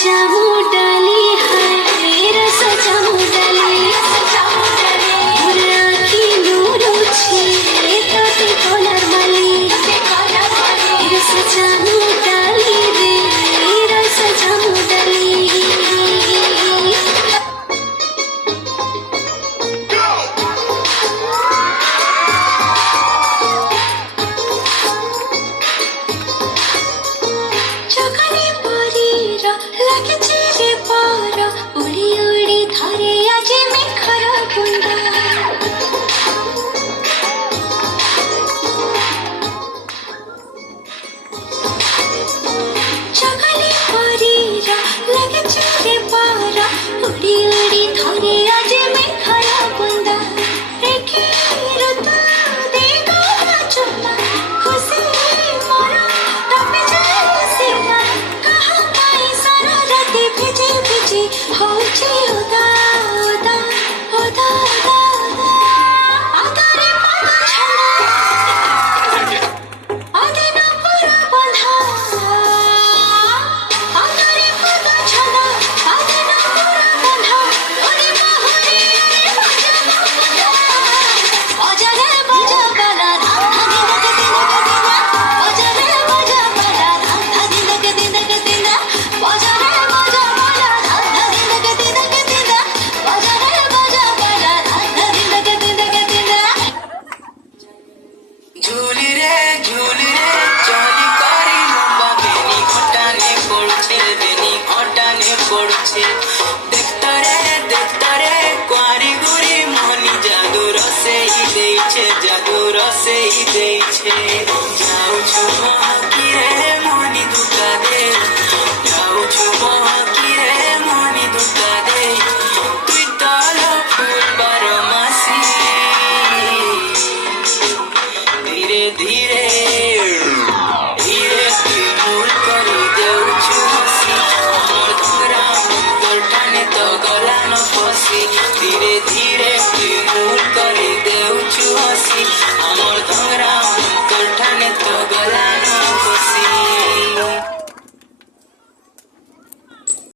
जामु डाली हाय मेरा सजामु डाली मोर आखि नुरुछि तोते कलर माली मेरा सजामु डाली रे मेरा सजामु डाली চোখানি পরীর লাগছে রে পর উড়ি উড়ি ধরে আজ মেঘর বুন্দা চোখানি পরীর লাগছে রে পর উড়ি উড়ি ধরে আজ মেঘর বুন্দা একি ঋতু দেখো চুপা খুশি মোর তপে যায় সিনা কাহা পাই সারা রাতে ভিজে ভিজে হচ্ছে ওদা ওদা ওদা ওদা আদারে পাতা ছাড়া আদিন পুরা বন্ধা আদারে পাতা ছাড়া আদিন পুরা বন্ধা ওরে মহরে বাজারে বাজা বালা বাজারে বাজা বালা দিনকে দিনকে দিনা বাজারে বাজা বালা দিনকে দিনকে দিনা বাজারে বাজা বালা দিনকে দিনকে দিনা ঝুলি রে চলি করি লম্বা বেনি ঘটানে পড়ছে দেখতে রে কোয়ারি গুরি মোহনি জাদু রসেই ଦେଇছে যাଉଛୁ মহাকিরে মোহনি দুকা দে যাଉଛୁ মহাকিরে মোহনি দুকা দে তুই তল ফুল বারমাসি ধীরে ধীরে তুই ভুল କରି ଦେଉଛୁ ହସି ମୋର ଧରା ଅନ୍ତରଟାନେ ତ ଗଲା ନ ଫସି